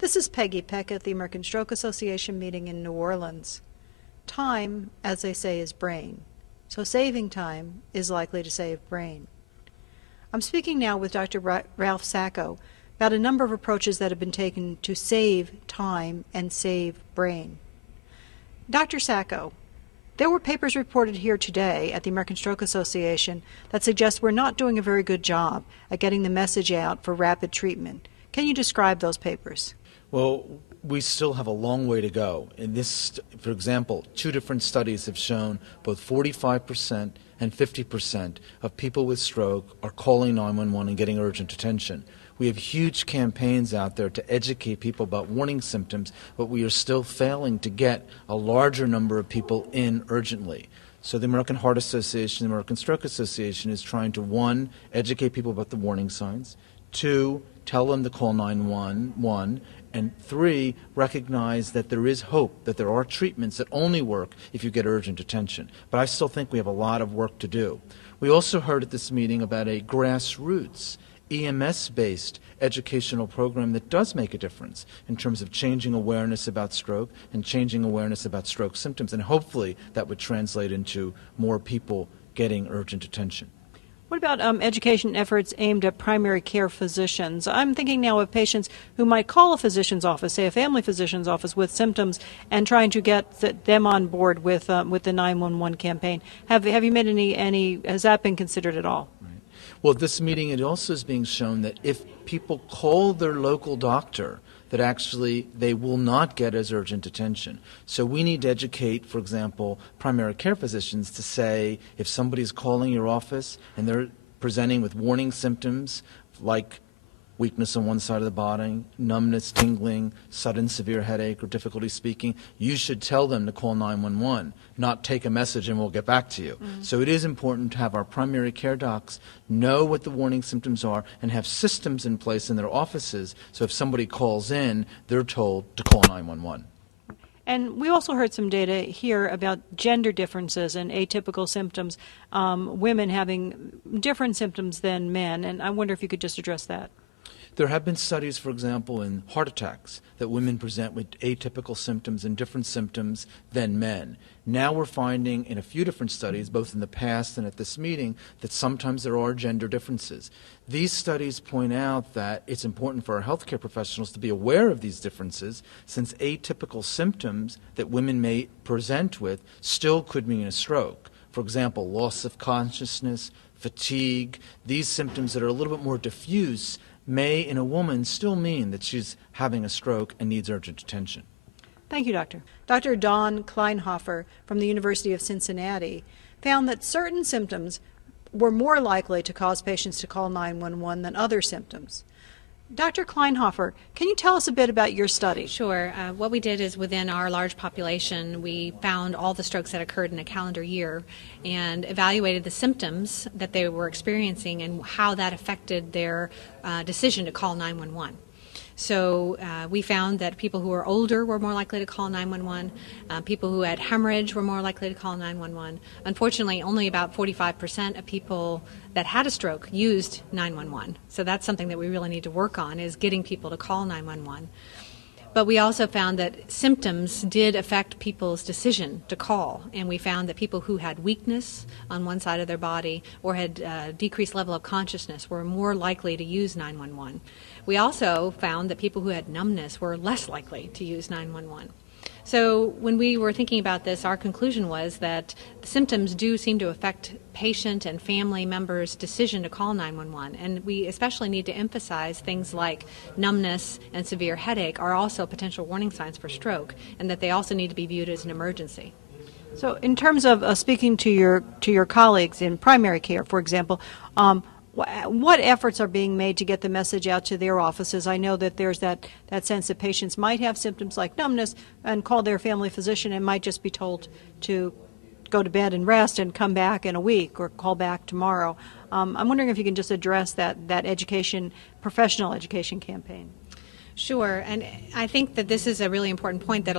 This is Peggy Peck at the American Stroke Association meeting in New Orleans. Time, as they say, is brain. So saving time is likely to save brain. I'm speaking now with Dr. Ralph Sacco about a number of approaches that have been taken to save time and save brain. Dr. Sacco, there were papers reported here today at the American Stroke Association that suggest we're not doing a very good job at getting the message out for rapid treatment. Can you describe those papers? Well, we still have a long way to go. In this, for example, 2 different studies have shown both 45% and 50% of people with stroke are calling 911 and getting urgent attention. We have huge campaigns out there to educate people about warning symptoms, but we are still failing to get a larger number of people in urgently. So the American Heart Association, the American Stroke Association is trying to, 1, educate people about the warning signs, 2, tell them to call 911, and 3, recognize that there is hope, that there are treatments that only work if you get urgent attention. But I still think we have a lot of work to do. We also heard at this meeting about a grassroots, EMS-based educational program that does make a difference in terms of changing awareness about stroke and changing awareness about stroke symptoms, and hopefully that would translate into more people getting urgent attention. What about education efforts aimed at primary care physicians? I'm thinking now of patients who might call a physician's office, say a family physician's office, with symptoms and trying to get them on board with the 911 campaign. Have you made any, has that been considered at all? Right. Well, this meeting, it also is being shown that if people call their local doctor, that actually they will not get as urgent attention. So we need to educate, for example, primary care physicians to say if somebody's calling your office and they're presenting with warning symptoms like weakness on one side of the body, numbness, tingling, sudden severe headache, or difficulty speaking, you should tell them to call 911, not take a message and we'll get back to you. So it is important to have our primary care docs know what the warning symptoms are and have systems in place in their offices so if somebody calls in, they're told to call 911. And we also heard some data here about gender differences and atypical symptoms, women having different symptoms than men, and I wonder if you could just address that. There have been studies, for example, in heart attacks that women present with atypical symptoms and different symptoms than men. Now we're finding in a few different studies, both in the past and at this meeting, that sometimes there are gender differences. These studies point out that it's important for our healthcare professionals to be aware of these differences, since atypical symptoms that women may present with still could mean a stroke. For example, loss of consciousness, fatigue, these symptoms that are a little bit more diffuse may, in a woman, still mean that she's having a stroke and needs urgent attention. Thank you, Doctor. Dr. Dawn Kleinhofer from the University of Cincinnati found that certain symptoms were more likely to cause patients to call 911 than other symptoms. Dr. Kleinhofer, can you tell us a bit about your study? Sure. What we did is within our large population, we found all the strokes that occurred in a calendar year and evaluated the symptoms that they were experiencing and how that affected their decision to call 911. So we found that people who were older were more likely to call 911. People who had hemorrhage were more likely to call 911. Unfortunately, only about 45% of people that had a stroke used 911. So that's something that we really need to work on, is getting people to call 911. But we also found that symptoms did affect people's decision to call, and we found that people who had weakness on one side of their body or had a decreased level of consciousness were more likely to use 911. We also found that people who had numbness were less likely to use 911. So when we were thinking about this, our conclusion was that the symptoms do seem to affect patient and family members' decision to call 911, and we especially need to emphasize things like numbness and severe headache are also potential warning signs for stroke, and that they also need to be viewed as an emergency. So in terms of speaking to your colleagues in primary care, for example, what efforts are being made to get the message out to their offices? I know that there's that sense that patients might have symptoms like numbness and call their family physician and might just be told to go to bed and rest and come back in a week or call back tomorrow. I'm wondering if you can just address that education, professional education campaign. Sure, and I think that this is a really important point, that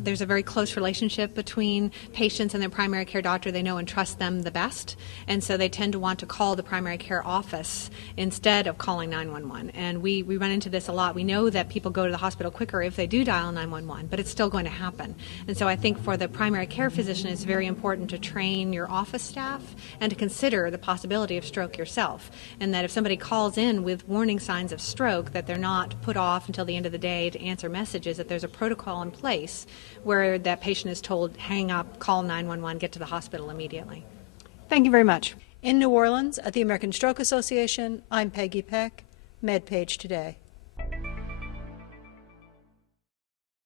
there's a very close relationship between patients and their primary care doctor. They know and trust them the best, and so they tend to want to call the primary care office instead of calling 911. And we run into this a lot. We know that people go to the hospital quicker if they do dial 911, but it's still going to happen. And so I think for the primary care physician, it's very important to train your office staff and to consider the possibility of stroke yourself, and that if somebody calls in with warning signs of stroke, that they're not put off until the end of the day to answer messages, that there's a protocol in place where that patient is told, hang up, call 911, get to the hospital immediately. Thank you very much. In New Orleans, at the American Stroke Association, I'm Peggy Peck, MedPage Today.